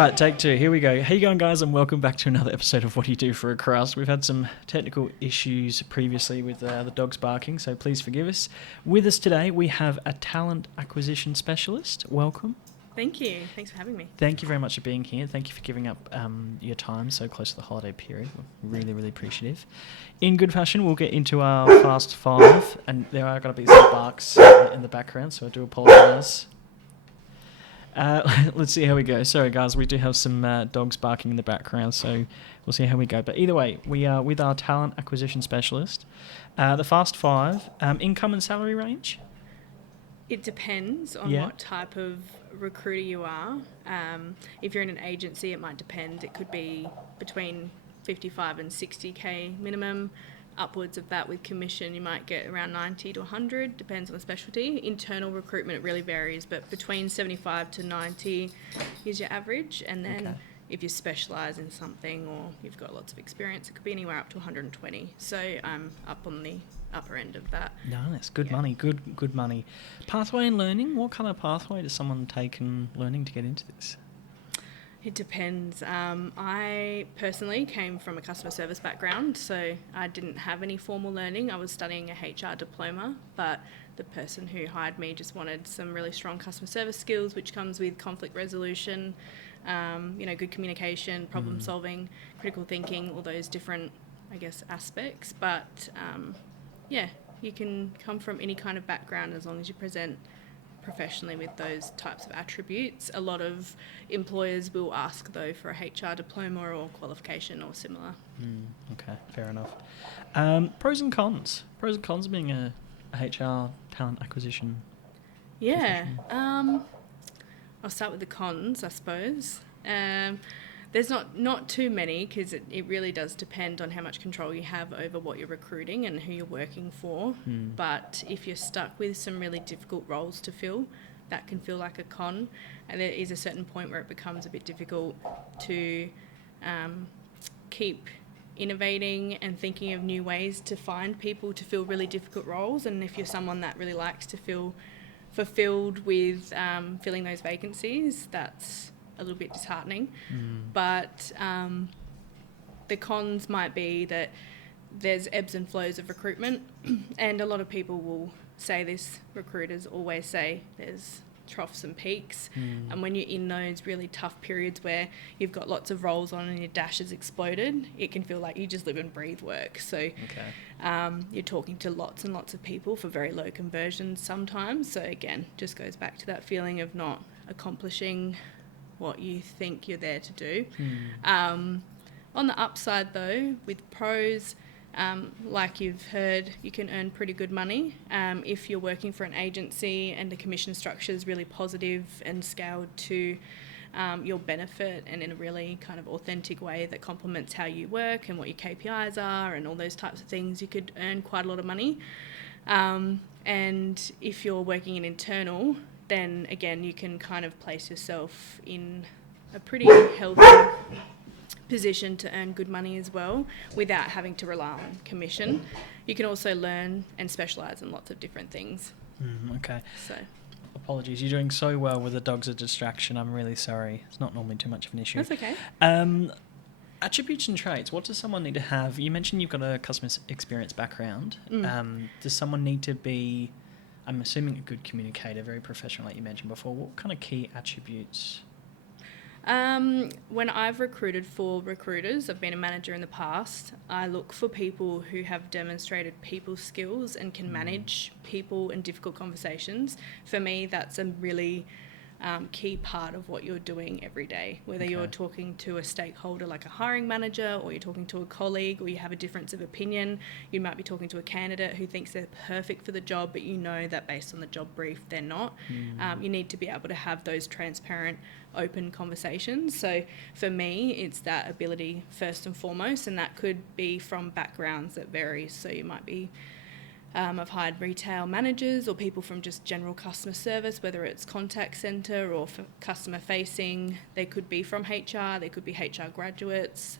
right, take two. Here we go. How you going, guys? And welcome back to another episode of What Do You Do for a Crust. We've had some technical issues previously with the dogs barking, so please forgive us. With us today, we have a talent acquisition specialist. Welcome. Thank you. Thanks for having me. Thank you very much for being here. Thank you for giving up your time so close to the holiday period. We're really, really appreciative. In good fashion, we'll get into our Fast Five, and there are going to be some barks in the background, so I do apologise. Let's see how we go. Sorry, guys, we do have some dogs barking in the background, so we'll see how we go. But either way, we are with our talent acquisition specialist. The Fast Five, income and salary range? It depends on what type of recruiter you are. If you're in an agency, it might depend. It could be between 55 and 60k minimum. Upwards of that with commission, you might get around 90 to 100, depends on the specialty. Internal recruitment, it really varies, but between 75 to 90 is your average. And then if you specialise in something or you've got lots of experience, it could be anywhere up to 120. So I'm up on the upper end of that. Nice, good money, good money. Pathway in learning, what kind of pathway does someone take in learning to get into this? It depends. I personally came from a customer service background, so I didn't have any formal learning. I was studying a HR diploma, but the person who hired me just wanted some really strong customer service skills, which comes with conflict resolution, good communication, problem solving, critical thinking, all those different, aspects. But you can come from any kind of background as long as you present professionally with those types of attributes. A lot of employers will ask, though, for a HR diploma or qualification or similar. Okay, fair enough. Pros and cons of being a HR talent acquisition. I'll start with the cons, I suppose. There's not too many, because it really does depend on how much control you have over what you're recruiting and who you're working for. But if you're stuck with some really difficult roles to fill, that can feel like a con. And there is a certain point where it becomes a bit difficult to keep innovating and thinking of new ways to find people to fill really difficult roles. And if you're someone that really likes to feel fulfilled with filling those vacancies, that's a little bit disheartening. But the cons might be that there's ebbs and flows of recruitment, and a lot of people will say this, recruiters always say there's troughs and peaks, and when you're in those really tough periods where you've got lots of roles on and your dash has exploded, it can feel like you just live and breathe work. So you're talking to lots and lots of people for very low conversions sometimes. So again, just goes back to that feeling of not accomplishing what you think you're there to do. On the upside, though, with pros, like you've heard, you can earn pretty good money if you're working for an agency and the commission structure is really positive and scaled to your benefit and in a really kind of authentic way that complements how you work and what your KPIs are and all those types of things. You could earn quite a lot of money. And if you're working in internal, then again you can kind of place yourself in a pretty healthy position to earn good money as well without having to rely on commission. You can also learn and specialise in lots of different things. Okay. So, apologies, you're doing so well with the dog's a distraction. I'm really sorry. It's not normally too much of an issue. That's okay. Attributes and traits. What does someone need to have? You mentioned you've got a customer experience background. Does someone need to be, I'm assuming, a good communicator, very professional, like you mentioned before? What kind of key attributes? When I've recruited for recruiters, I've been a manager in the past, I look for people who have demonstrated people skills and can manage people in difficult conversations. For me, that's a really key part of what you're doing every day, whether you're talking to a stakeholder like a hiring manager, or you're talking to a colleague, or you have a difference of opinion. You might be talking to a candidate who thinks they're perfect for the job, but you know that based on the job brief they're not. You need to be able to have those transparent, open conversations. So for me, it's that ability first and foremost, and that could be from backgrounds that vary. So you might be I've hired retail managers or people from just general customer service, whether it's contact centre or for customer facing. They could be from HR, they could be HR graduates.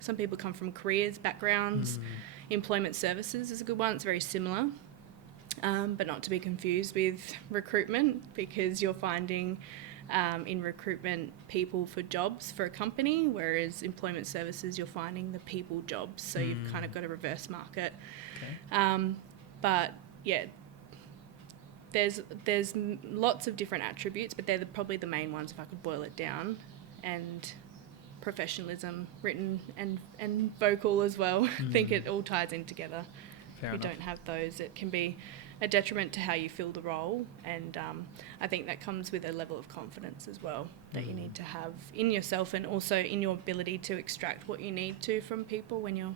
Some people come from careers backgrounds. Employment services is a good one, it's very similar, but not to be confused with recruitment, because you're finding in recruitment people for jobs for a company, whereas employment services, you're finding the people jobs. So you've kind of got a reverse market. Okay. But yeah, there's lots of different attributes, but they're probably the main ones if I could boil it down. And professionalism, written and vocal as well. I think it all ties in together. Fair If you enough. don't have those, it can be a detriment to how you fill the role. And I think that comes with a level of confidence as well that you need to have in yourself, and also in your ability to extract what you need to from people when you're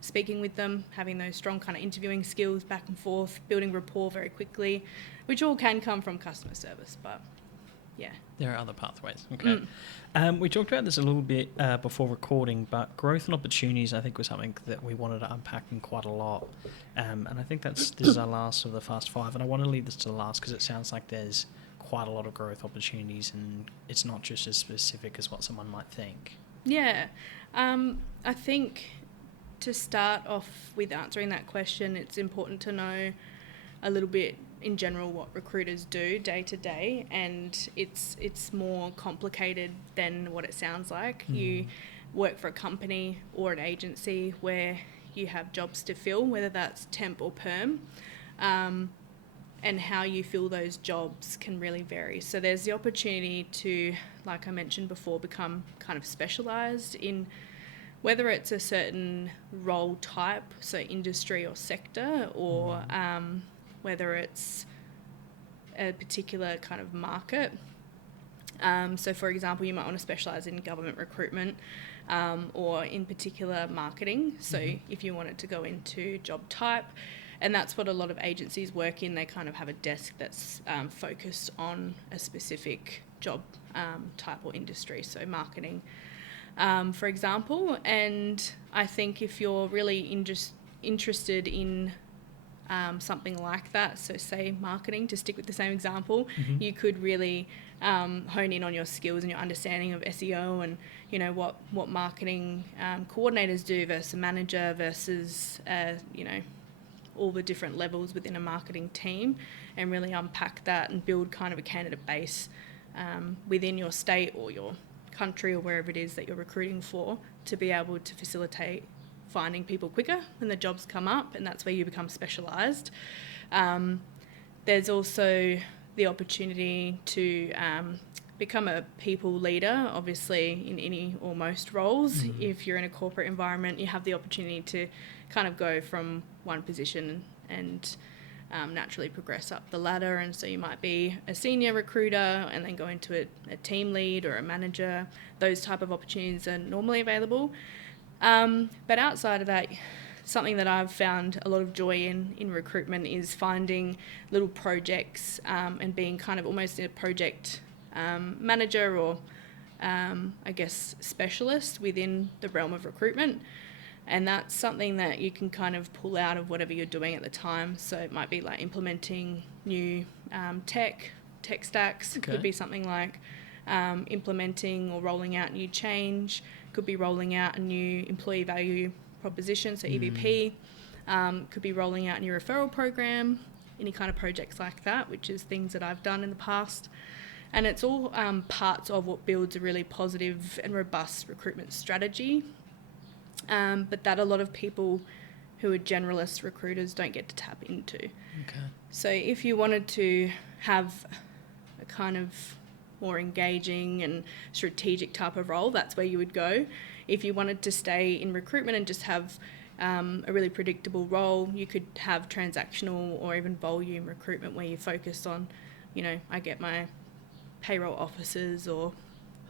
speaking with them, having those strong kind of interviewing skills, back and forth, building rapport very quickly, which all can come from customer service. But yeah. There are other pathways. Okay. We talked about this a little bit before recording, but growth and opportunities, I think, was something that we wanted to unpack in quite a lot. And I think this is our last of the Fast Five, and I want to leave this to the last because it sounds like there's quite a lot of growth opportunities, and it's not just as specific as what someone might think. Yeah. I think to start off with answering that question, it's important to know a little bit in general what recruiters do day to day, and it's more complicated than what it sounds like. You work for a company or an agency where you have jobs to fill, whether that's temp or perm, and how you fill those jobs can really vary. So there's the opportunity to, like I mentioned before, become kind of specialised in whether it's a certain role type, so industry or sector, or whether it's a particular kind of market. So, for example, you might want to specialise in government recruitment or in particular marketing. So if you wanted to go into job type, and that's what a lot of agencies work in, they kind of have a desk that's focused on a specific job type or industry, so marketing, for example. And I think if you're really interested in something like that, so say marketing, to stick with the same example, you could really hone in on your skills and your understanding of SEO, and you know what marketing coordinators do versus a manager versus all the different levels within a marketing team, and really unpack that and build kind of a candidate base within your state or your country or wherever it is that you're recruiting for, to be able to facilitate finding people quicker when the jobs come up, and that's where you become specialised. There's also the opportunity to become a people leader, obviously in any or most roles. If you're in a corporate environment, you have the opportunity to kind of go from one position and naturally progress up the ladder, and so you might be a senior recruiter and then go into a team lead or a manager. Those type of opportunities are normally available. But outside of that, something that I've found a lot of joy in recruitment is finding little projects and being kind of almost a project manager or I guess specialist within the realm of recruitment. And that's something that you can kind of pull out of whatever you're doing at the time. So it might be like implementing new tech stacks. Okay. Could be something like implementing or rolling out new change. Could be rolling out a new employee value proposition, so EVP. Could be rolling out a new referral program, any kind of projects like that, which is things that I've done in the past. And it's all parts of what builds a really positive and robust recruitment strategy, but that a lot of people who are generalist recruiters don't get to tap into. Okay. So if you wanted to have a kind of more engaging and strategic type of role, that's where you would go. If you wanted to stay in recruitment and just have a really predictable role, you could have transactional or even volume recruitment, where you focus on, I get my payroll officers or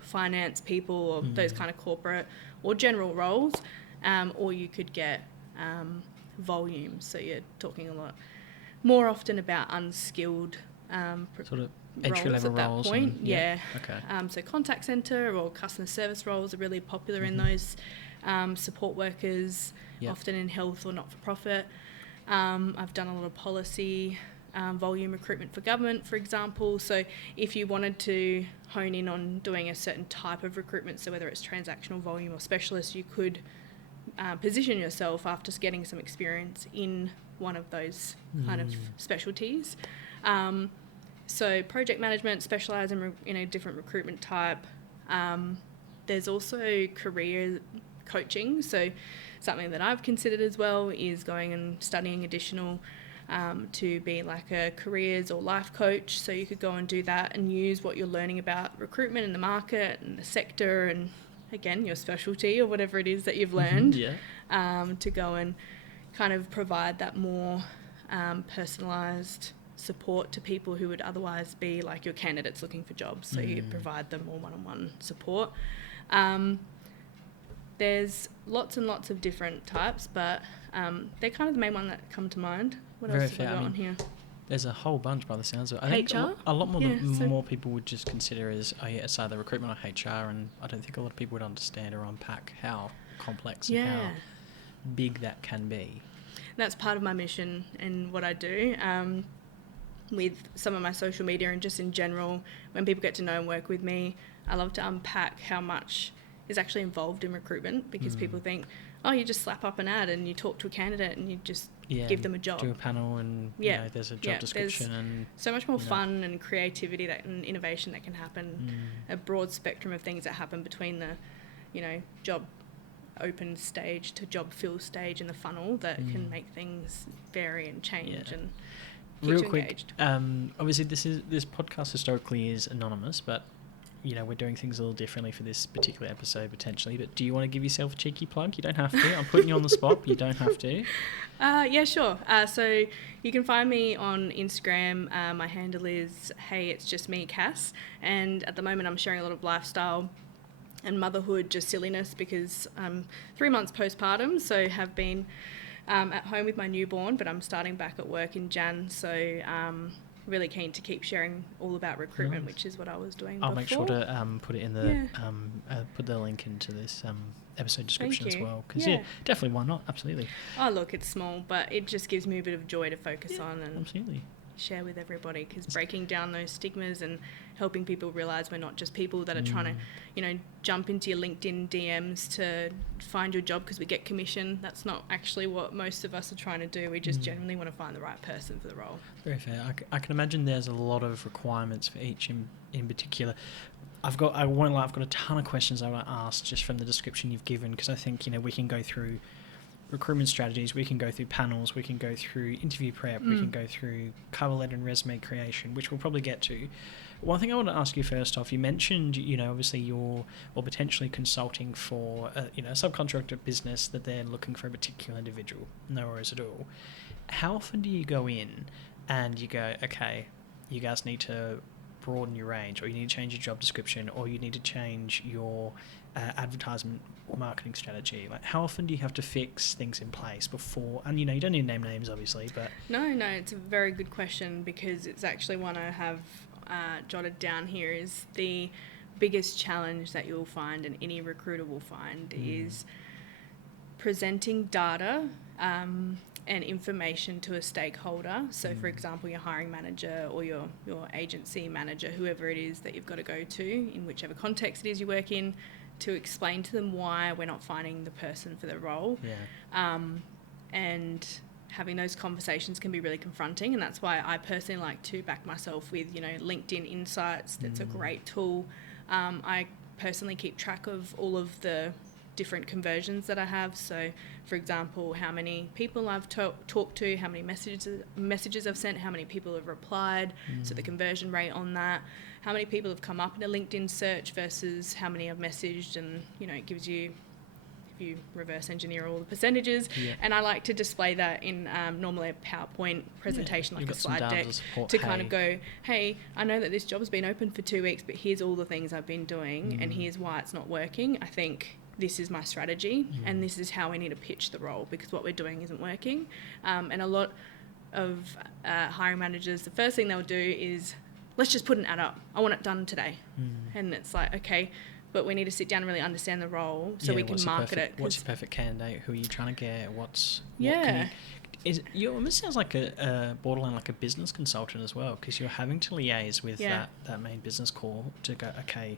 finance people or those kind of corporate or general roles, or you could get volume. So you're talking a lot more often about unskilled Sort of roles entry-level at that roles. point. And, okay. So contact centre or customer service roles are really popular in those. Support workers, often in health or not-for-profit. I've done a lot of policy, volume recruitment for government, for example. So if you wanted to hone in on doing a certain type of recruitment, so whether it's transactional, volume or specialist, you could position yourself after getting some experience in one of those kind of specialties. So project management, specialise in a different recruitment type. There's also career coaching. So something that I've considered as well is going and studying additional to be like a careers or life coach. So you could go and do that and use what you're learning about recruitment and the market and the sector and, again, your specialty or whatever it is that you've learned to go and kind of provide that more personalised support to people who would otherwise be like your candidates looking for jobs. So you provide them more one-on-one support. There's lots and lots of different types, but they're kind of the main one that come to mind. What else have we got on here? There's a whole bunch by the sounds of it. I think HR? a lot more more people would just consider as, it's either recruitment or HR, and I don't think a lot of people would understand or unpack how complex and how big that can be. That's part of my mission and what I do. With some of my social media and just in general, when people get to know and work with me, I love to unpack how much is actually involved in recruitment, because people think, oh, you just slap up an ad and you talk to a candidate and you just give them a job. Do a panel and there's a job description. And so much more fun and creativity and innovation that can happen, a broad spectrum of things that happen between the, job open stage to job fill stage in the funnel that can make things vary and change and keep real you quick, engaged. Obviously this podcast historically is anonymous, but we're doing things a little differently for this particular episode potentially. But do you want to give yourself a cheeky plug? You don't have to. I'm putting you on the spot, but you don't have to. Yeah, sure. So you can find me on Instagram. My handle is Hey It's Just Me Cass, and at the moment I'm sharing a lot of lifestyle and motherhood, just silliness, because I'm 3 months postpartum, so have been at home with my newborn, but I'm starting back at work in Jan, so really keen to keep sharing all about recruitment, which is what I was doing before. Make sure to put it in the put the link into this episode description as well, because definitely, why not? Absolutely. Oh, look, it's small, but it just gives me a bit of joy to focus on and absolutely share with everybody, because breaking down those stigmas and helping people realise we're not just people that are trying to, jump into your LinkedIn DMs to find your job because we get commission. That's not actually what most of us are trying to do. We just genuinely want to find the right person for the role. Very fair. I can imagine there's a lot of requirements for each in particular. I've got a ton of questions I want to ask just from the description you've given, because I think we can go through recruitment strategies, we can go through panels, we can go through interview prep, we can go through cover letter and resume creation, which we'll probably get to. One thing I want to ask you first off, you mentioned, obviously you're potentially consulting for a subcontractor business that they're looking for a particular individual. No worries at all. How often do you go in and you go, okay, you guys need to broaden your range, or you need to change your job description, or you need to change your advertisement or marketing strategy? Like, how often do you have to fix things in place before? And you don't need to name names, obviously, but no, it's a very good question, because it's actually one I have jotted down here. Is the biggest challenge that you'll find, and any recruiter will find, is presenting data and information to a stakeholder. So for example, your hiring manager or your agency manager, whoever it is that you've got to go to in whichever context it is you work in, to explain to them why we're not finding the person for the role. And having those conversations can be really confronting, and that's why I personally like to back myself with LinkedIn Insights. That's a great tool. I personally keep track of all of the different conversions that I have. So for example, how many people I've talked to, how many messages I've sent, how many people have replied, so the conversion rate on that, how many people have come up in a LinkedIn search versus how many I've messaged, and it gives you, if you reverse engineer all the percentages, and I like to display that in normally a PowerPoint presentation, like a slide deck, to kind of go, hey, I know that this job's been open for 2 weeks, but here's all the things I've been doing, and here's why it's not working. I think this is my strategy, and this is how we need to pitch the role, because what we're doing isn't working. And a lot of hiring managers, the first thing they'll do is, let's just put an ad up. I want it done today. And it's like, okay, but we need to sit down and really understand the role so we can market it. What's your perfect candidate? Who are you trying to get? It almost sounds like a borderline like a business consultant as well, because you're having to liaise with that main business core to go, okay,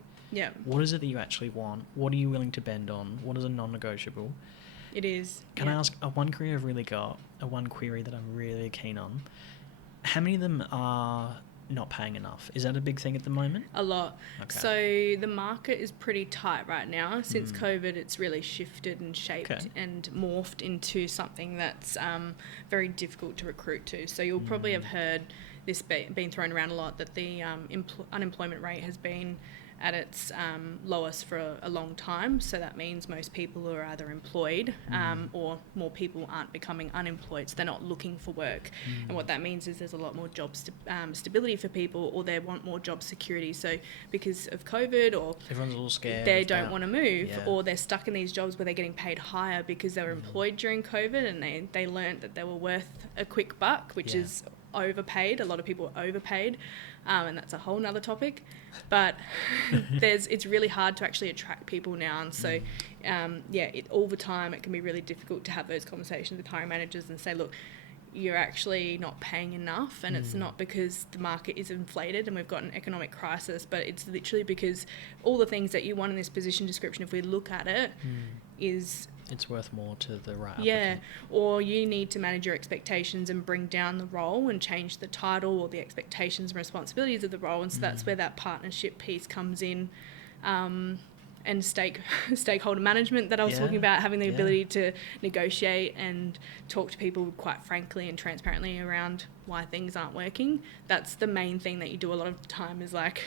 what is it that you actually want? What are you willing to bend on? What is a non-negotiable? It is. Can I ask, one query I've really got, one query that I'm really keen on, how many of them are not paying enough. Is that a big thing at the moment? A lot. Okay. So the market is pretty tight right now. Since COVID, it's really shifted and shaped and morphed into something that's very difficult to recruit to. So you'll probably have heard this being thrown around a lot, that the unemployment rate has been at its lowest for a long time. So that means most people are either employed or more people aren't becoming unemployed. So they're not looking for work. And what that means is there's a lot more job stability for people, or they want more job security. So because of COVID, or everyone's a little scared, they don't want to move, or they're stuck in these jobs where they're getting paid higher because they were employed during COVID, and they learnt that they were worth a quick buck, which is overpaid. A lot of people are overpaid, and that's a whole nother topic. But it's really hard to actually attract people now, and so all the time it can be really difficult to have those conversations with hiring managers and say, look, you're actually not paying enough, and it's not because the market is inflated and we've got an economic crisis, but it's literally because all the things that you want in this position description, if we look at it, is it's worth more to the right applicant. Yeah, or you need to manage your expectations and bring down the role and change the title or the expectations and responsibilities of the role. And so that's where that partnership piece comes in, and stakeholder management that I was talking about, having the ability to negotiate and talk to people quite frankly and transparently around why things aren't working. That's the main thing that you do a lot of the time, is like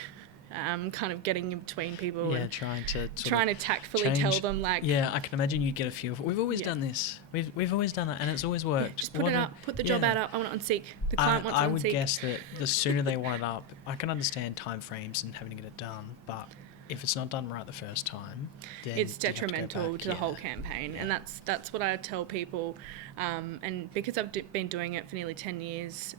kind of getting in between people and trying to tactfully tell them, like, I can imagine you'd get a few. We've always done this. We've always done that, and it's always worked. Just put it up. Put the job ad up. I want it on Seek. The client wants it on Seek. I would guess that the sooner they want it up, I can understand time frames and having to get it done, but if it's not done right the first time, then it's detrimental to the whole campaign. And that's what I tell people. And because I've been doing it for nearly 10 years,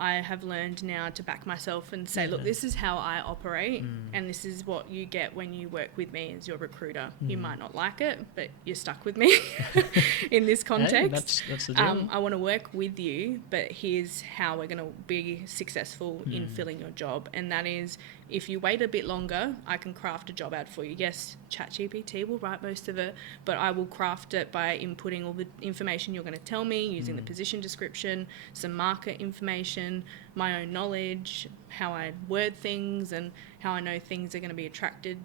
I have learned now to back myself and say, look, this is how I operate, and this is what you get when you work with me as your recruiter. You might not like it, but you're stuck with me in this context. That's the deal. I want to work with you, but here's how we're going to be successful in filling your job. And that is, if you wait a bit longer, I can craft a job ad for you. Yes, ChatGPT will write most of it, but I will craft it by inputting all the information you're going to tell me, using the position description, some market information, my own knowledge, how I word things, and how I know things are going to be attractive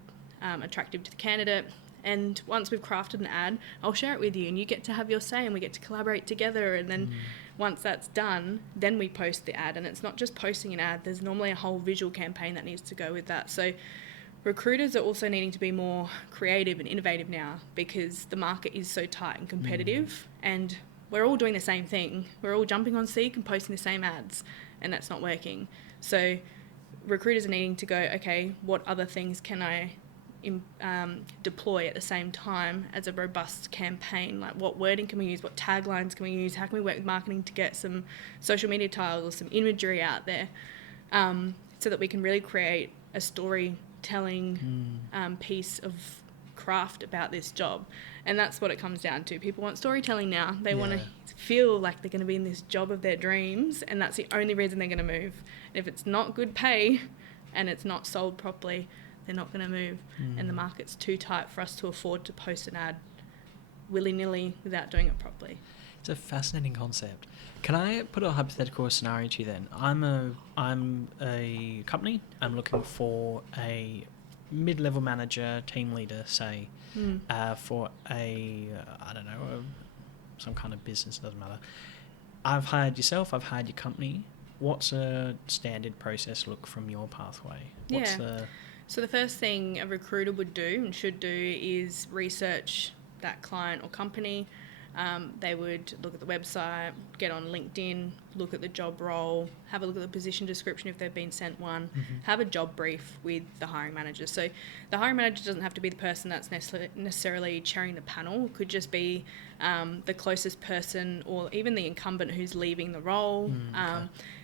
to the candidate. And once we've crafted an ad, I'll share it with you, and you get to have your say, and we get to collaborate together. And then once that's done, then we post the ad. And it's not just posting an ad. There's normally a whole visual campaign that needs to go with that. So recruiters are also needing to be more creative and innovative now, because the market is so tight and competitive, and we're all doing the same thing. We're all jumping on Seek and posting the same ads, and that's not working. So recruiters are needing to go, okay, what other things can I deploy at the same time as a robust campaign? Like, what wording can we use? What taglines can we use? How can we work with marketing to get some social media tiles or some imagery out there, so that we can really create a storytelling piece of craft about this job? And that's what it comes down to. People want storytelling now. They want to feel like they're going to be in this job of their dreams, and that's the only reason they're going to move. And if it's not good pay and it's not sold properly, they're not going to move. And the market's too tight for us to afford to post an ad willy-nilly without doing it properly. It's a fascinating concept. Can I put a hypothetical scenario to you then? I'm a company. I'm looking for a mid-level manager, team leader, say, for some kind of business, doesn't matter. I've hired yourself, I've hired your company. What's a standard process look from your pathway? So the first thing a recruiter would do and should do is research that client or company. They would look at the website, get on LinkedIn, look at the job role, have a look at the position description if they've been sent one, have a job brief with the hiring manager. So the hiring manager doesn't have to be the person that's necessarily chairing the panel. It could just be the closest person, or even the incumbent who's leaving the role.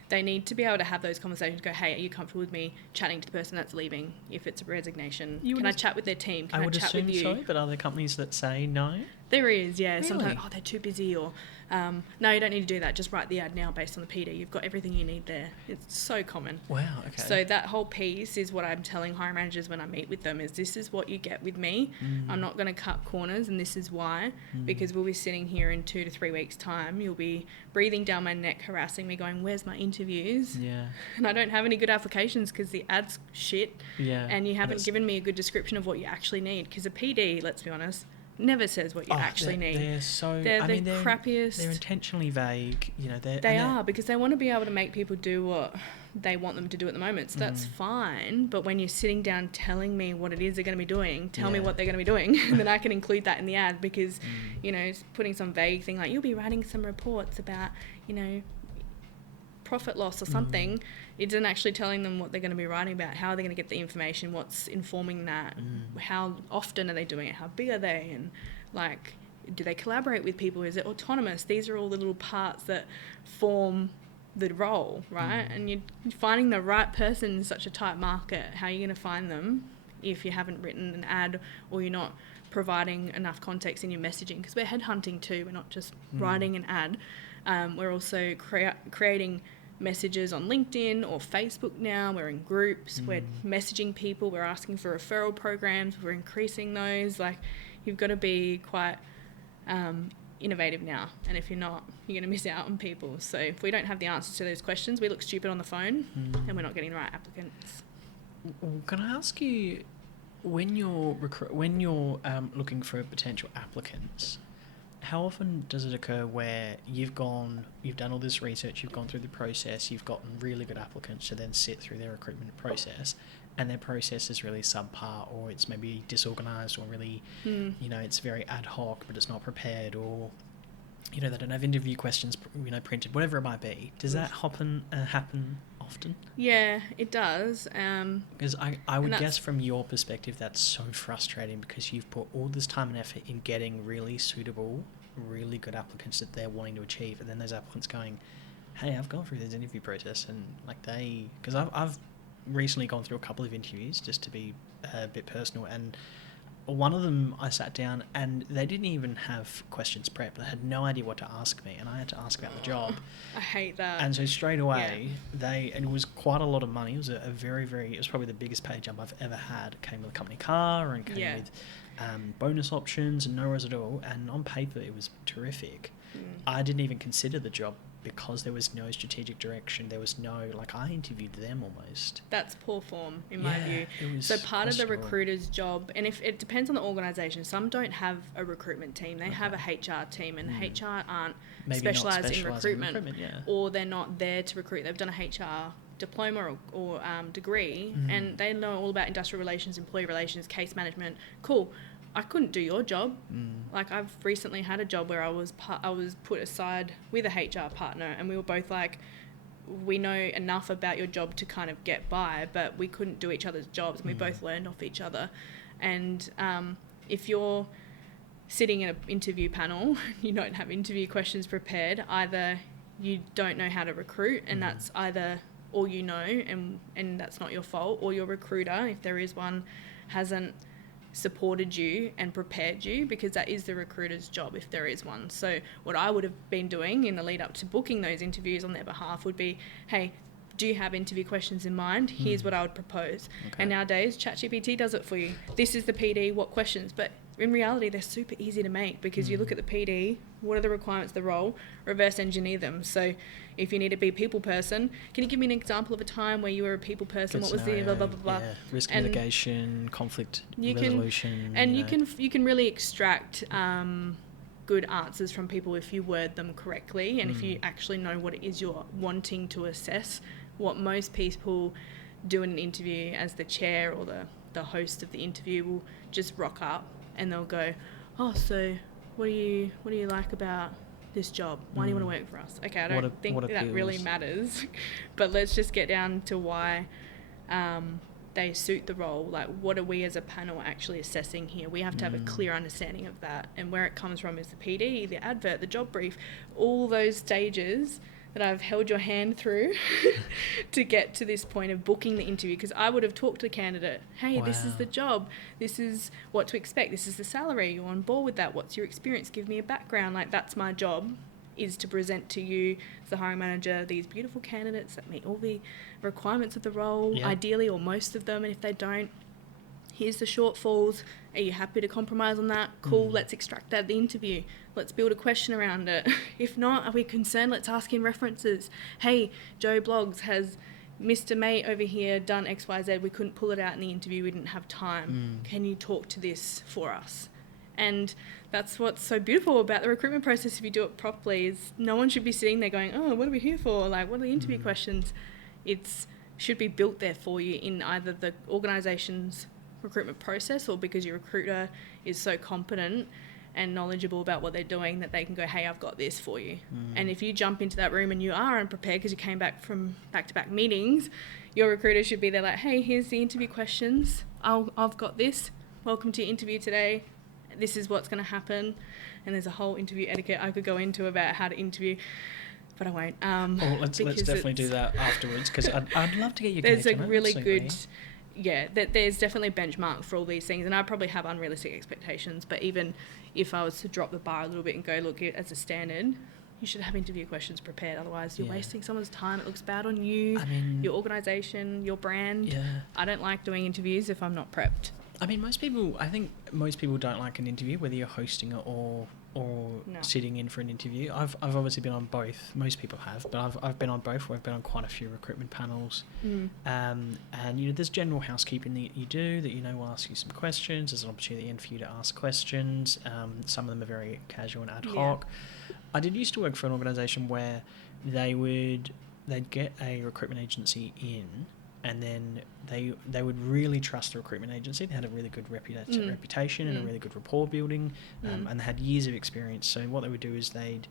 They need to be able to have those conversations, go, hey, are you comfortable with me chatting to the person that's leaving if it's a resignation? Can I chat with their team? Can I chat with you? So, but are there companies that say no? There is, yeah. Really? Sometimes, they're too busy, or no, you don't need to do that. Just write the ad now based on the PD. You've got everything you need there. It's so common. Wow, okay. So that whole piece is what I'm telling hiring managers when I meet with them, is this is what you get with me. I'm not going to cut corners, and this is why. Because we'll be sitting here in 2 to 3 weeks' time. You'll be breathing down my neck, harassing me, going, where's my interviews? Yeah. And I don't have any good applications because the ad's shit. Yeah. And you haven't given me a good description of what you actually need. Because a PD, let's be honest, never says what you actually need. They're so... They're the crappiest. They're intentionally vague. You know, they are, because they want to be able to make people do what they want them to do at the moment. So that's fine. But when you're sitting down telling me what it is they're going to be doing, tell me what they're going to be doing. And then I can include that in the ad, because, you know, putting some vague thing like, you'll be writing some reports about, you know, profit loss or something, it isn't actually telling them what they're going to be writing about, how are they going to get the information, what's informing that, how often are they doing it, how big are they, and like, do they collaborate with people, is it autonomous? These are all the little parts that form the role, right? And you're finding the right person in such a tight market. How are you going to find them if you haven't written an ad, or you're not providing enough context in your messaging? Because we're headhunting too, we're not just writing an ad. We're also creating messages on LinkedIn or Facebook now. We're in groups, we're messaging people, we're asking for referral programs, we're increasing those. Like, you've got to be quite innovative now, and if you're not, you're going to miss out on people. So if we don't have the answers to those questions, we look stupid on the phone and we're not getting the right applicants. Can I ask you, when you're looking for potential applicants, how often does it occur where you've done all this research, you've gone through the process, you've gotten really good applicants to then sit through their recruitment process, and their process is really subpar, or it's maybe disorganised, or really, you know, it's very ad hoc, but it's not prepared, or, you know, they don't have interview questions, you know, printed, whatever it might be. Does that happen often? Yeah, it does. Because I would guess from your perspective that's so frustrating, because you've put all this time and effort in getting really suitable, really good applicants that they're wanting to achieve, and then those applicants going, hey, I've gone through this interview process, and like because I've recently gone through a couple of interviews, just to be a bit personal, and one of them I sat down and they didn't even have questions prepped. They had no idea what to ask me, and I had to ask about the job. I hate that. And so straight away, and it was quite a lot of money. It was it was probably the biggest pay jump I've ever had. It came with a company car, and came with bonus options and no worries at all. And on paper, it was terrific. I didn't even consider the job because there was no strategic direction. There was no, like, I interviewed them almost. That's poor form, in my view. Was so part of the recruiter's job, and if it depends on the organisation, some don't have a recruitment team. They have a HR team, and the HR aren't specialised in recruitment, or they're not there to recruit. They've done a HR diploma or degree, and they know all about industrial relations, employee relations, case management. Cool. I couldn't do your job. Like, I've recently had a job where I was put aside with a HR partner, and we were both like, we know enough about your job to kind of get by, but we couldn't do each other's jobs, and we both learned off each other. And if you're sitting in an interview panel, you don't have interview questions prepared, either you don't know how to recruit, and that's either all you know, and that's not your fault, or your recruiter, if there is one, hasn't supported you and prepared you, because that is the recruiter's job if there is one. So what I would have been doing in the lead up to booking those interviews on their behalf would be, hey, do you have interview questions in mind? Here's what I would propose. And nowadays ChatGPT does it for you. This is the PD, what questions? But in reality, they're super easy to make, because you look at the PD, what are the requirements of the role, reverse engineer them. So if you need to be a people person, can you give me an example of a time where you were a people person? What was the blah, blah, blah, blah? Yeah. Risk mitigation, conflict resolution. You can really extract good answers from people if you word them correctly, and if you actually know what it is you're wanting to assess. What most people do in an interview, as the chair or the host of the interview will just rock up and they'll go, oh, so what do you like about this job? Why do you want to work for us? Okay, I don't think that really matters, but let's just get down to why they suit the role. Like, what are we as a panel actually assessing here? We have to have a clear understanding of that, and where it comes from is the PD, the advert, the job brief, all those stages. that I've held your hand through to get to this point of booking the interview, because I would have talked to the candidate, hey, this is the job, this is what to expect, this is the salary, you're on board with that, what's your experience, give me a background. Like, that's my job, is to present to you as the hiring manager these beautiful candidates that meet all the requirements of the role, ideally, or most of them, and if they don't, here's the shortfalls. Are you happy to compromise on that? Cool, let's extract that at the interview. Let's build a question around it. If not, are we concerned? Let's ask in references. Hey, Joe Blogs, has Mr. Mate over here done XYZ? We couldn't pull it out in the interview. We didn't have time. Can you talk to this for us? And that's what's so beautiful about the recruitment process, if you do it properly, is no one should be sitting there going, oh, what are we here for? Like, what are the interview questions? It's should be built there for you in either the organisation's recruitment process, or because your recruiter is so competent and knowledgeable about what they're doing that they can go, hey, I've got this for you. And if you jump into that room and you are unprepared because you came back from back-to-back meetings, your recruiter should be there like, hey, here's the interview questions. I've got this. Welcome to your interview today. This is what's going to happen. And there's a whole interview etiquette I could go into about how to interview, but I won't. Well, let's definitely do that afterwards, because I'd love to get your there's gauge a on it, really absolutely. good... Yeah, there's definitely a benchmark for all these things, and I probably have unrealistic expectations, but even if I was to drop the bar a little bit and go, look, as a standard, you should have interview questions prepared, otherwise you're wasting someone's time. It looks bad on you, your organisation, your brand. I don't like doing interviews if I'm not prepped. I mean, I think most people don't like an interview, whether you're hosting it or sitting in for an interview. I've obviously been on both. Most people have, but I've been on both. I've been on quite a few recruitment panels. And there's general housekeeping that you do, that will ask you some questions. There's an opportunity for you to ask questions. Some of them are very casual and ad hoc. I did used to work for an organisation where they'd get a recruitment agency in, and then they would really trust the recruitment agency. They had a really good reputation and a really good rapport building, and they had years of experience. So what they would do is they'd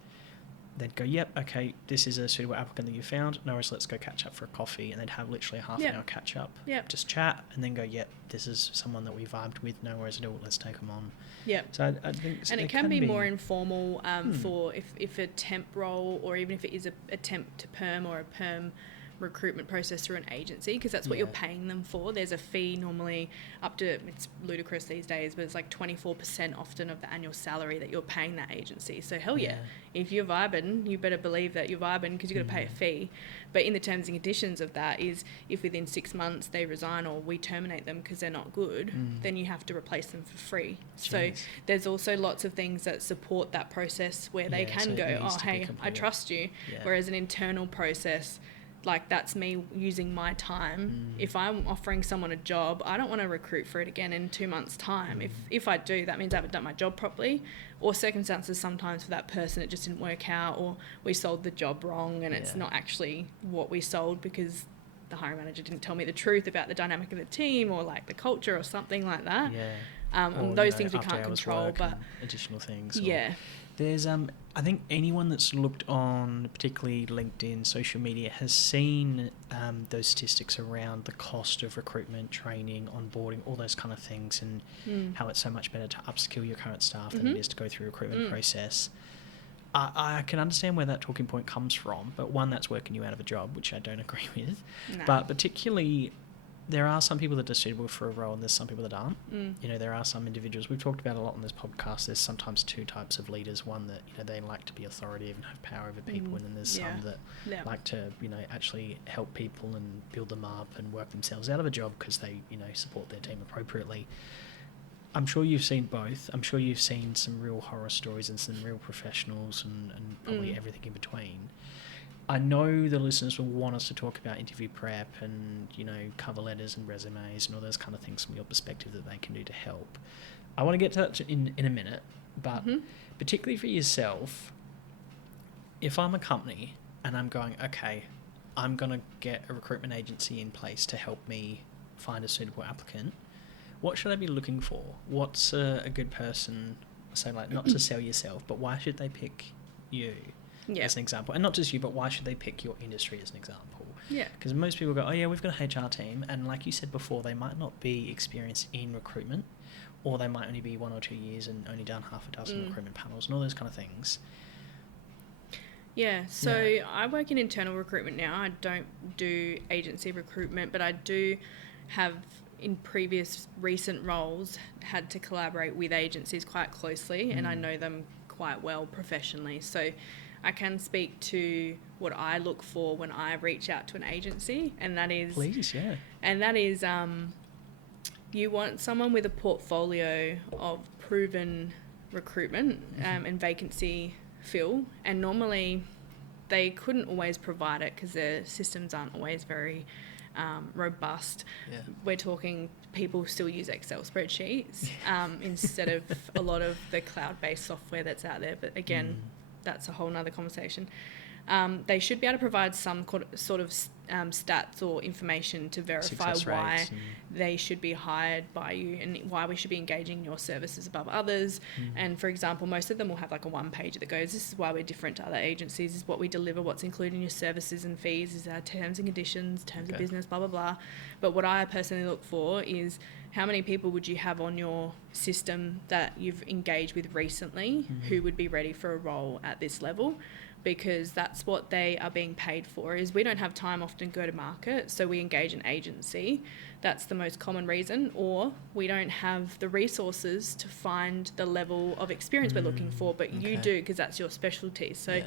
go, yep, okay, this is a suitable applicant that you found. No worries, let's go catch up for a coffee. And they'd have literally a half an hour catch up, just chat, and then go, yep, this is someone that we vibed with. No worries at all, let's take them on. Yep. So I think, and it can be more informal for if a temp role, or even if it is a temp to perm or a perm recruitment process through an agency, because that's what you're paying them for. There's a fee normally up to, it's ludicrous these days, but it's like 24% often of the annual salary that you're paying that agency. So hell yeah, if you're vibing, you better believe that you're vibing, because you've got to pay a fee. But in the terms and conditions of that is, if within 6 months they resign or we terminate them because they're not good, then you have to replace them for free. Jeez. So there's also lots of things that support that process where they can go, oh hey, I trust you. Whereas an internal process, like, that's me using my time. If I'm offering someone a job, I don't want to recruit for it again in 2 months' time. If I do, that means I haven't done my job properly, or circumstances sometimes for that person, it just didn't work out, or we sold the job wrong and it's not actually what we sold because the hiring manager didn't tell me the truth about the dynamic of the team, or like the culture or something like that. And those things we can't control, but additional things. There's I think anyone that's looked on particularly LinkedIn, social media, has seen those statistics around the cost of recruitment, training, onboarding, all those kind of things, and how it's so much better to upskill your current staff than it is to go through a recruitment process. I can understand where that talking point comes from, but one, that's working you out of a job, which I don't agree with. No. But particularly, there are some people that are suitable for a role, and there's some people that aren't. There are some individuals, we've talked about a lot on this podcast, there's sometimes two types of leaders. One that, they like to be authoritative and have power over people, and then there's some that like to, actually help people and build them up and work themselves out of a job because they, support their team appropriately. I'm sure you've seen both. I'm sure you've seen some real horror stories and some real professionals and probably everything in between. I know the listeners will want us to talk about interview prep and, cover letters and resumes and all those kind of things from your perspective that they can do to help. I want to get to that in a minute, but particularly for yourself, if I'm a company and I'm going, okay, I'm going to get a recruitment agency in place to help me find a suitable applicant, what should I be looking for? What's a good person, so like not to sell yourself, but why should they pick you? As an example, and not just you, but why should they pick your industry as an example? Because most people go, oh yeah, we've got a HR team, and like you said before, they might not be experienced in recruitment, or they might only be 1 or 2 years and only done half a dozen recruitment panels and all those kind of things. Yeah, so I work in internal recruitment now. I don't do agency recruitment, but I do have, in previous recent roles, had to collaborate with agencies quite closely, and I know them quite well professionally. So I can speak to what I look for when I reach out to an agency, and that is... Please, yeah. And that is, you want someone with a portfolio of proven recruitment and vacancy fill, and normally they couldn't always provide it because their systems aren't always very robust. Yeah. We're talking people still use Excel spreadsheets instead of a lot of the cloud-based software that's out there, but again, that's a whole nother conversation. They should be able to provide some sort of stats or information to verify why they should be hired by you and why we should be engaging your services above others. And for example, most of them will have like a one pager that goes, this is why we're different to other agencies, this is what we deliver, what's included in your services and fees, is our terms and conditions, terms of business, blah, blah, blah. But what I personally look for is how many people would you have on your system that you've engaged with recently who would be ready for a role at this level? Because that's what they are being paid for. Is we don't have time often to go to market, so we engage an agency. That's the most common reason. Or we don't have the resources to find the level of experience we're looking for, but you do, because that's your specialty. So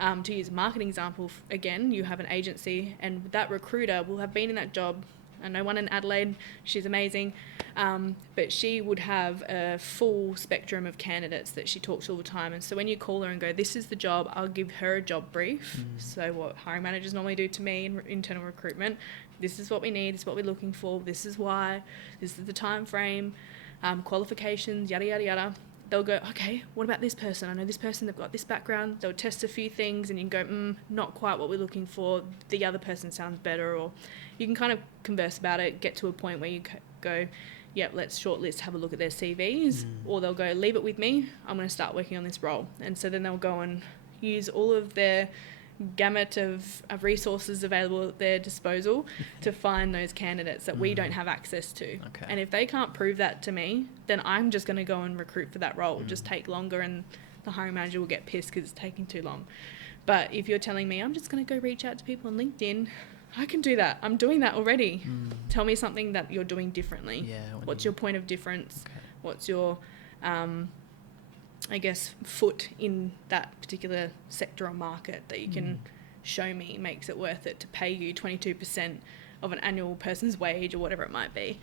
to use a marketing example, again, you have an agency and that recruiter will have been in that job. I know one in Adelaide, she's amazing, but she would have a full spectrum of candidates that she talks to all the time. And so when you call her and go, this is the job, I'll give her a job brief. So what hiring managers normally do to me in internal recruitment, this is what we need, this is what we're looking for, this is why, this is the time frame, qualifications, yada, yada, yada. They'll go, okay, what about this person? I know this person, they've got this background. They'll test a few things and you can go, not quite what we're looking for. The other person sounds better. Or you can kind of converse about it, get to a point where you go, yep, let's shortlist, have a look at their CVs. Or they'll go, leave it with me, I'm going to start working on this role. And so then they'll go and use all of their gamut of resources available at their disposal to find those candidates that we don't have access to. And if they can't prove that to me, then I'm just going to go and recruit for that role. It'll just take longer and the hiring manager will get pissed because it's taking too long. But if you're telling me I'm just going to go reach out to people on LinkedIn, I can do that. I'm doing that already. Tell me something that you're doing differently. What's your point of difference? What's your I guess, foot in that particular sector or market that you can show me makes it worth it to pay you 22% of an annual person's wage or whatever it might be.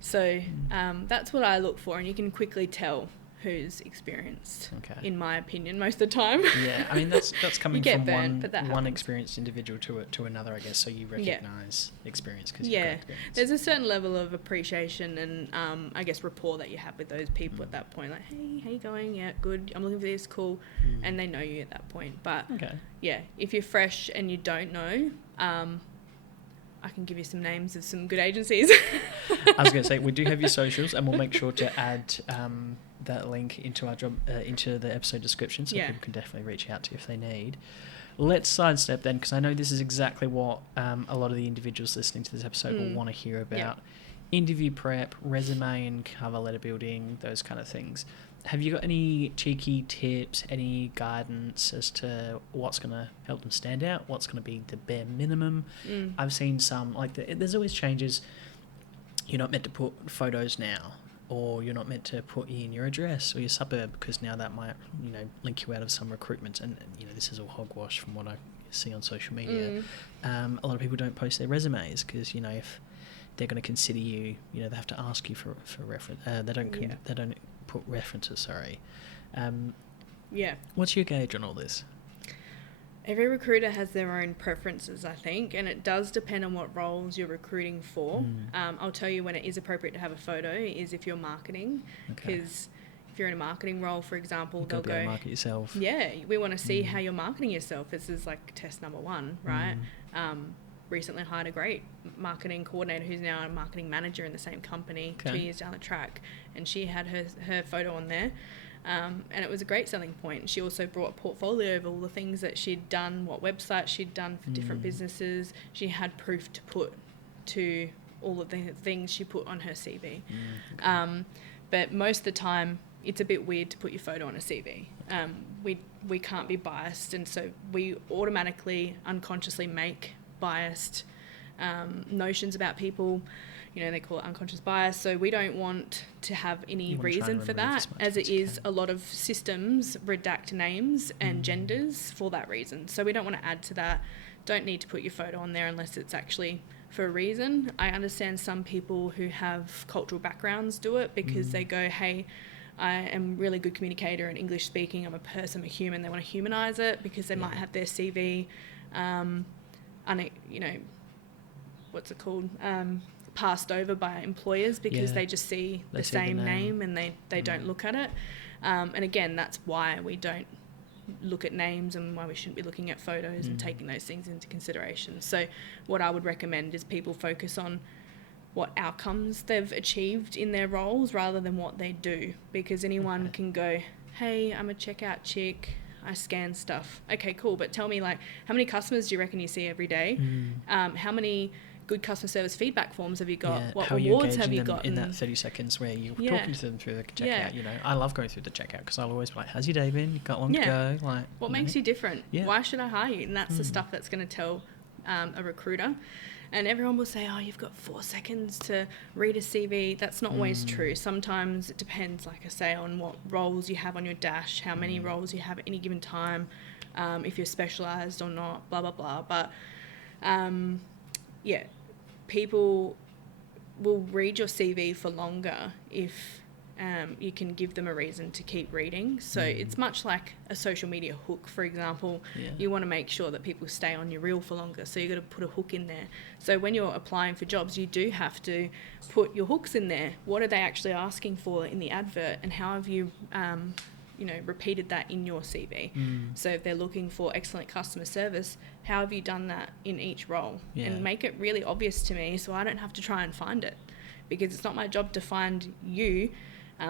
So that's what I look for, and you can quickly tell who's experienced, in my opinion, most of the time. Yeah, I mean, that's coming from one experienced individual to another, I guess, so you recognise experience because you've got experience. There's a certain level of appreciation and, I guess, rapport that you have with those people at that point. Like, hey, how you going? Yeah, good. I'm looking for this, cool. And they know you at that point. But, yeah, if you're fresh and you don't know, I can give you some names of some good agencies. I was going to say, we do have your socials, and we'll make sure to add that link into our into the episode description, so people can definitely reach out to you if they need. Let's sidestep then, because I know this is exactly what a lot of the individuals listening to this episode will want to hear about. Interview prep, resume and cover letter building, those kind of things. Have you got any cheeky tips, any guidance as to what's going to help them stand out, what's going to be the bare minimum? I've seen some, there's always changes. You're not meant to put photos now, or you're not meant to put in your address or your suburb, because now that might, link you out of some recruitment. And, this is all hogwash from what I see on social media. A lot of people don't post their resumes because, if they're going to consider you, they have to ask you for reference. They don't put references, sorry. What's your gauge on all this? Every recruiter has their own preferences, I think, and it does depend on what roles you're recruiting for. I'll tell you when it is appropriate to have a photo is if you're marketing, because if you're in a marketing role, for example, they'll go market yourself. Yeah, we want to see how you're marketing yourself. This is like test number one, right? Recently hired a great marketing coordinator who's now a marketing manager in the same company 2 years down the track, and she had her photo on there. And it was a great selling point. She also brought a portfolio of all the things that she'd done, what websites she'd done for different businesses. She had proof to put to all of the things she put on her CV. But most of the time, it's a bit weird to put your photo on a CV. we can't be biased, and so we automatically, unconsciously make biased notions about people. You know, they call it unconscious bias. So we don't want to have any reason for that, as it is a lot of systems redact names and genders for that reason. So we don't want to add to that. Don't need to put your photo on there unless it's actually for a reason. I understand some people who have cultural backgrounds do it because they go, hey, I am a really good communicator and English speaking. I'm a person, I'm a human. They want to humanize it because they might have their CV, what's it called? Passed over by employers because they just see the same name and they don't look at it. And again, that's why we don't look at names and why we shouldn't be looking at photos and taking those things into consideration. So what I would recommend is people focus on what outcomes they've achieved in their roles rather than what they do, because anyone can go, hey, I'm a checkout chick, I scan stuff. Okay, cool, but tell me, like, how many customers do you reckon you see every day? How many good customer service feedback forms have you got? What rewards have you gotten? In that 30 seconds where you're talking to them through the checkout, you know, I love going through the checkout because I'll always be like, how's your day been? You got long to go? Like, what makes you different? Why should I hire you? And that's the stuff that's going to tell a recruiter. And everyone will say, oh, you've got 4 seconds to read a CV. That's not always true. Sometimes it depends, like I say, on what roles you have on your dash, how many roles you have at any given time, if you're specialised or not, blah, blah, blah. But, people will read your CV for longer if you can give them a reason to keep reading. So it's much like a social media hook, for example. You want to make sure that people stay on your reel for longer, so you've got to put a hook in there. So when you're applying for jobs, you do have to put your hooks in there. What are they actually asking for in the advert, and how have you repeated that in your CV? So if they're looking for excellent customer service, how have you done that in each role? And make it really obvious to me so I don't have to try and find it, because it's not my job to find you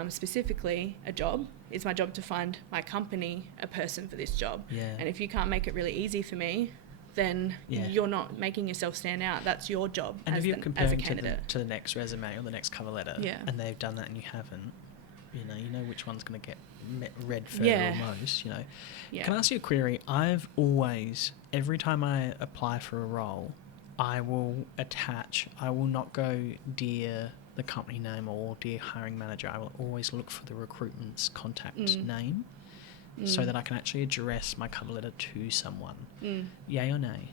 specifically a job. It's my job to find my company a person for this job. And if you can't make it really easy for me, then you're not making yourself stand out. That's your job and as, if you're as a comparing candidate. to the next resume or the next cover letter, and they've done that and you haven't, you know which one's going to get read further or most, you know. Can I ask you a query? I've always, every time I apply for a role, I will not go, dear the company name or dear hiring manager. I will always look for the recruitment's contact name so that I can actually address my cover letter to someone. Yay or nay?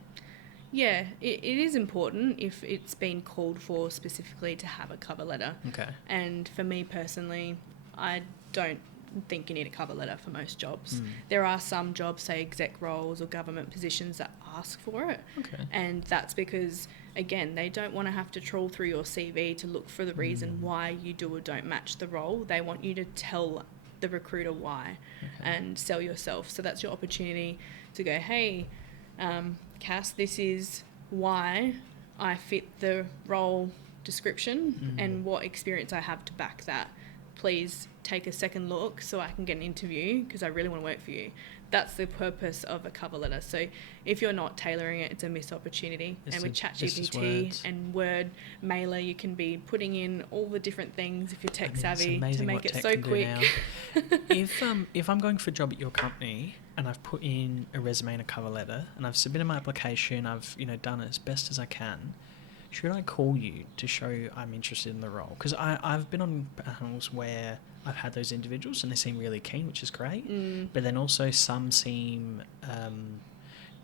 Yeah, it is important if it's been called for specifically to have a cover letter. Okay. And for me personally, I don't think you need a cover letter for most jobs. There are some jobs, say exec roles or government positions, that ask for it. Okay. And that's because, again, they don't want to have to trawl through your CV to look for the reason why you do or don't match the role. They want you to tell the recruiter why and sell yourself. So that's your opportunity to go, hey, Cass, this is why I fit the role description and what experience I have to back that. Please take a second look so I can get an interview because I really want to work for you. That's the purpose of a cover letter. So if you're not tailoring it, it's a missed opportunity. And with ChatGPT and Word Mailer, you can be putting in all the different things if you're tech savvy to make it so quick. If I'm going for a job at your company and I've put in a resume and a cover letter and I've submitted my application, I've done it as best as I can, should I call you to show I'm interested in the role? Because I've been on panels where I've had those individuals and they seem really keen, which is great. But then also some seem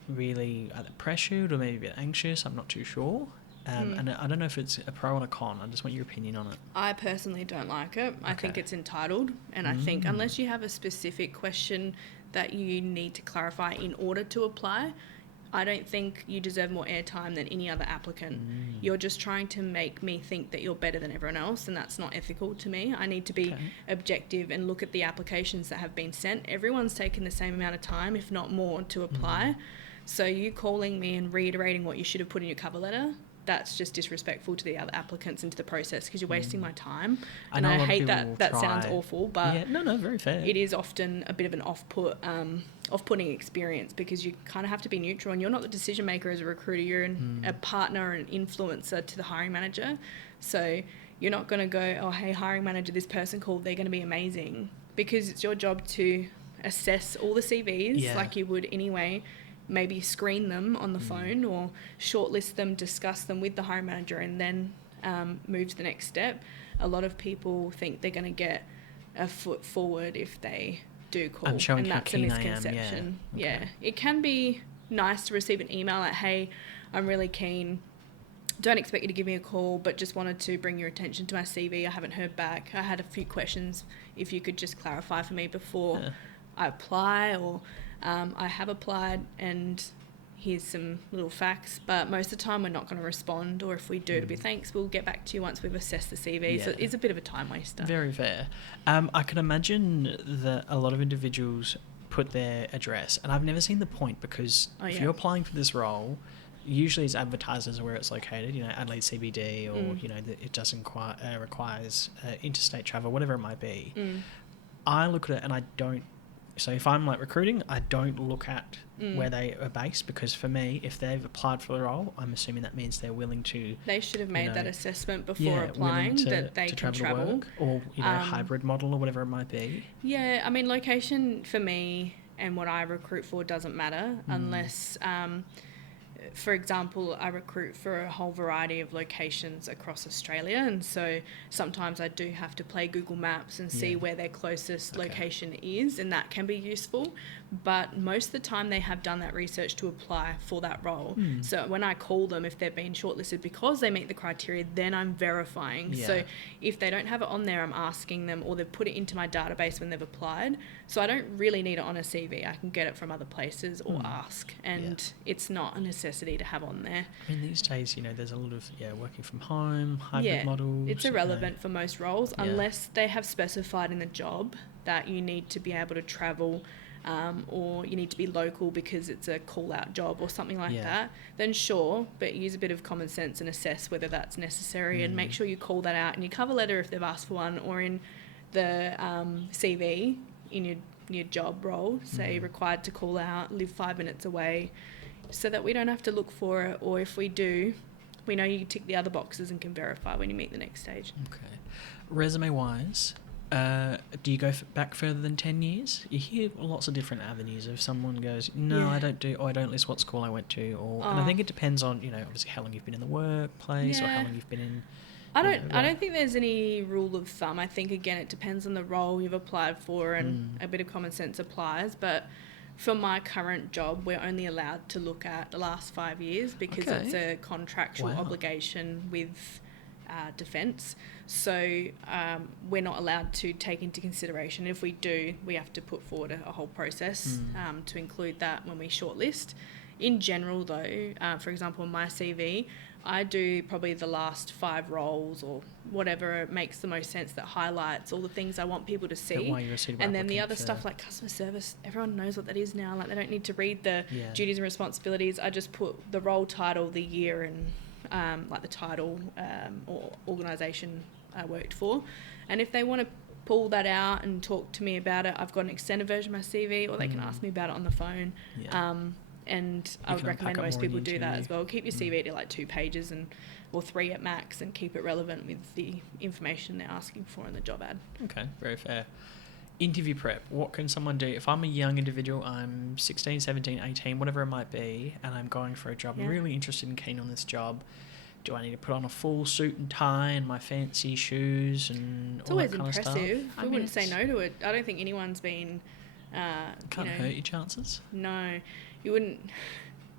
really either pressured or maybe a bit anxious. I'm not too sure. And I don't know if it's a pro or a con. I just want your opinion on it. I personally don't like it. I think it's entitled. And I think unless you have a specific question that you need to clarify in order to apply, I don't think you deserve more airtime than any other applicant. You're just trying to make me think that you're better than everyone else, and that's not ethical to me. I need to be objective and look at the applications that have been sent. Everyone's taken the same amount of time, if not more, to apply. So you calling me and reiterating what you should have put in your cover letter, that's just disrespectful to the other applicants into the process because you're wasting my time. And I hate that sounds awful, but very fair. It is often a bit of an off-putting experience because you kind of have to be neutral and you're not the decision maker as a recruiter. You're a partner and influencer to the hiring manager. So you're not going to go, oh, hey, hiring manager, this person called, they're going to be amazing, because it's your job to assess all the CVs Yeah. like you would anyway, maybe screen them on the phone or shortlist them, discuss them with the hiring manager, and then move to the next step. A lot of people think they're going to get a foot forward if they do call, I'm showing and how that's a keen I am, misconception. yeah. Okay. It can be nice to receive an email like, hey, I'm really keen, don't expect you to give me a call, but just wanted to bring your attention to my CV. I haven't heard back. I had a few questions. If you could just clarify for me before I apply, or I have applied, and here's some little facts. But most of the time we're not going to respond, or if we do, it'll be thanks, we'll get back to you once we've assessed the CV. Yeah. So it is a bit of a time waster. Very fair. I can imagine that a lot of individuals put their address, and I've never seen the point, because if you're applying for this role, usually it's advertised as where it's located, you know, Adelaide CBD, or you know, it doesn't requires interstate travel, whatever it might be. I look at it and I don't. So if I'm like recruiting, I don't look at where they are based, because for me, if they've applied for the role, I'm assuming that means they're willing to. They should have made that assessment before applying, that they can travel. To work, or you know, hybrid model or whatever it might be. Yeah, I mean, location for me and what I recruit for doesn't matter unless. For example, I recruit for a whole variety of locations across Australia, and so sometimes I do have to play Google Maps and see where their closest location is, and that can be useful. But most of the time they have done that research to apply for that role. So when I call them, if they've been shortlisted because they meet the criteria, then I'm verifying. So if they don't have it on there, I'm asking them, or they've put it into my database when they've applied. So I don't really need it on a CV. I can get it from other places or ask, and it's not a necessity to have on there. I mean, these days, you know, there's a lot of working from home, hybrid models. It's irrelevant for most roles unless they have specified in the job that you need to be able to travel, or you need to be local because it's a call-out job or something like that, then sure, but use a bit of common sense and assess whether that's necessary, and make sure you call that out in your cover letter if they've asked for one, or in the CV in your job role, say required to call out, live 5 minutes away, so that we don't have to look for it, or if we do, we know you tick the other boxes and can verify when you meet the next stage. Okay. Resume-wise, do you go back further than 10 years? You hear lots of different avenues. If someone goes, no, I don't list what school I went to, or and I think it depends on, you know, obviously how long you've been in the workplace or how long you've been in. I don't think there's any rule of thumb. I think, again, it depends on the role you've applied for, and a bit of common sense applies. But for my current job, we're only allowed to look at the last 5 years because it's a contractual obligation with defence. So we're not allowed to take into consideration. If we do, we have to put forward a whole process to include that when we shortlist. In general, though, for example, my CV, I do probably the last 5 roles or whatever makes the most sense, that highlights all the things I want people to see. And then the other stuff like customer service, everyone knows what that is now. Like, they don't need to read the duties and responsibilities. I just put the role title, the year, and like the title or organisation I worked for. And if they want to pull that out and talk to me about it, I've got an extended version of my CV, or they can ask me about it on the phone. And I would recommend most people do that as well. Keep your CV to like 2 pages or 3 at max, and keep it relevant with the information they're asking for in the job ad. Okay, very fair. Interview prep. What can someone do? If I'm a young individual, I'm 16, 17, 18, whatever it might be, and I'm going for a job, I'm really interested and keen on this job. Do I need to put on a full suit and tie and my fancy shoes and all that kind of stuff? It's always impressive. I wouldn't say no to it. I don't think anyone's been... Can't hurt your chances? No. You wouldn't...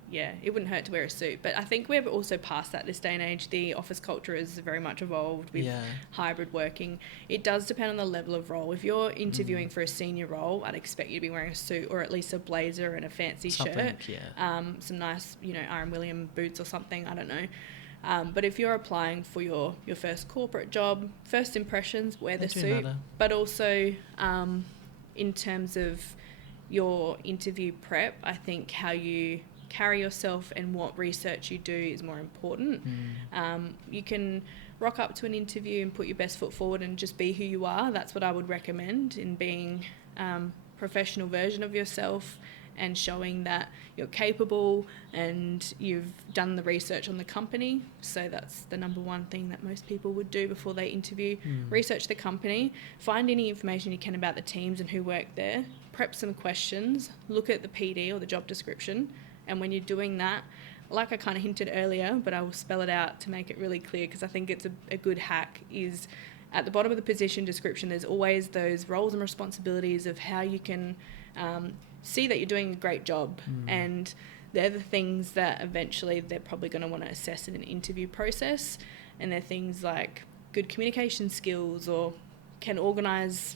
Yeah, it wouldn't hurt to wear a suit. But I think we've also passed that this day and age. The office culture is very much evolved with hybrid working. It does depend on the level of role. If you're interviewing for a senior role, I'd expect you to be wearing a suit, or at least a blazer and a fancy shirt. Some nice, R.M. Williams boots or something. I don't know. But if you're applying for your first corporate job, first impressions, wear the suit. But also in terms of your interview prep, I think how you carry yourself and what research you do is more important. You can rock up to an interview and put your best foot forward and just be who you are. That's what I would recommend, in being professional version of yourself, and showing that you're capable and you've done the research on the company. So that's the number one thing that most people would do before they interview. Research the company, find any information you can about the teams and who work there, prep some questions, look at the PD or the job description, and when you're doing that, like I kind of hinted earlier, but I will spell it out to make it really clear because I think it's a good hack, is at the bottom of the position description, there's always those roles and responsibilities of how you can see that you're doing a great job. And they're the things that eventually they're probably going to want to assess in an interview process. And they're things like good communication skills or can organise,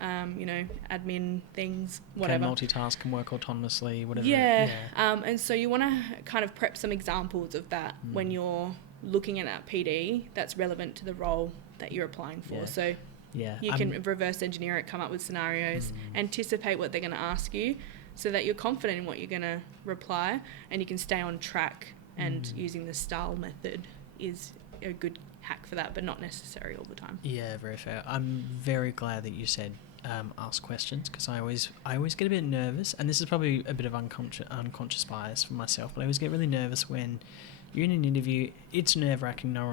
admin things, whatever. Can multitask and work autonomously, whatever. Yeah. And so you want to kind of prep some examples of that when you're looking at that PD that's relevant to the role that you're applying for. Yeah. So you can reverse engineer it, come up with scenarios, anticipate what they're going to ask you so that you're confident in what you're going to reply and you can stay on track. And using the STAR method is a good hack for that, but not necessary all the time. Yeah, very fair. I'm very glad that you said ask questions, because I always get a bit nervous, and this is probably a bit of unconscious bias for myself, but I always get really nervous when you're in an interview. It's nerve-wracking, no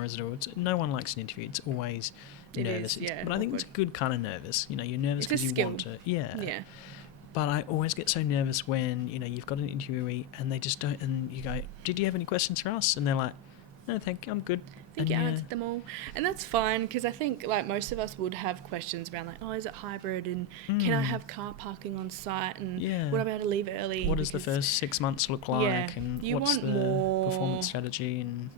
one likes an interview. It's always nervous. But I think it's a good kind of nervous. You're nervous because you want to. Yeah. But I always get so nervous when, you've got an interviewee and they just don't, and you go, did you have any questions for us? And they're like, no, thank you, I'm good. I think you answered them all. And that's fine, because I think like most of us would have questions around like, oh, is it hybrid? And can I have car parking on site? And would I be able to leave early? What does the first 6 months look like? And you what's want the more performance strategy? And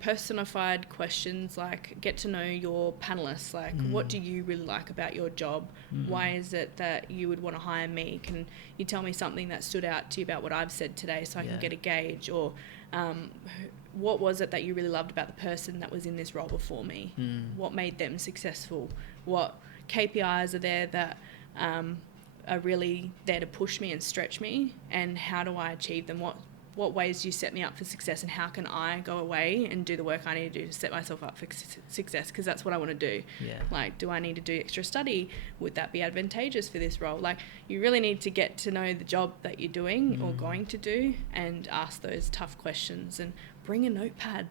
personified questions, like get to know your panelists. Like, what do you really like about your job? Why is it that you would want to hire me? Can you tell me something that stood out to you about what I've said today so I can get a gauge? Or what was it that you really loved about the person that was in this role before me? What made them successful? What KPIs are there that are really there to push me and stretch me? And how do I achieve them? What ways do you set me up for success? And how can I go away and do the work I need to do to set myself up for success? Because that's what I want to do. Like, do I need to do extra study? Would that be advantageous for this role? Like, you really need to get to know the job that you're doing or going to do and ask those tough questions. And bring a notepad,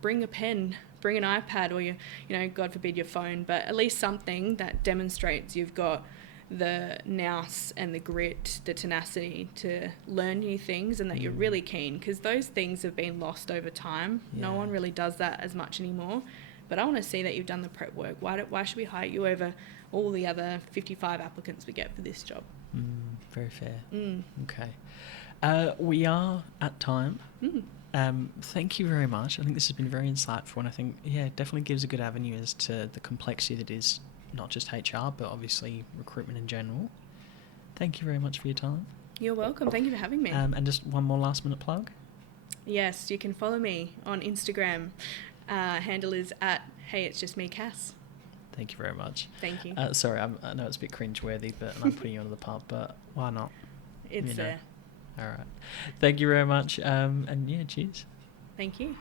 bring a pen, bring an iPad, or God forbid, your phone, but at least something that demonstrates you've got the nous and the grit, the tenacity to learn new things, and that you're really keen, because those things have been lost over time. No one really does that as much anymore. But I want to see that you've done the prep work. Why should we hire you over all the other 55 applicants we get for this job? Very fair. Okay. We are at time. Thank you very much. I think this has been very insightful, and I think, it definitely gives a good avenue as to the complexity that is not just HR, but obviously recruitment in general. Thank you very much for your time. You're welcome. Thank you for having me. And just one more last minute plug. Yes, you can follow me on Instagram. Handle is at @HeyIt'sJustMeCass. Thank you very much. Thank you. Sorry, I know it's a bit cringe-worthy, but I'm putting you under the pump, but why not? It's there. All right. Thank you very much. And cheers. Thank you.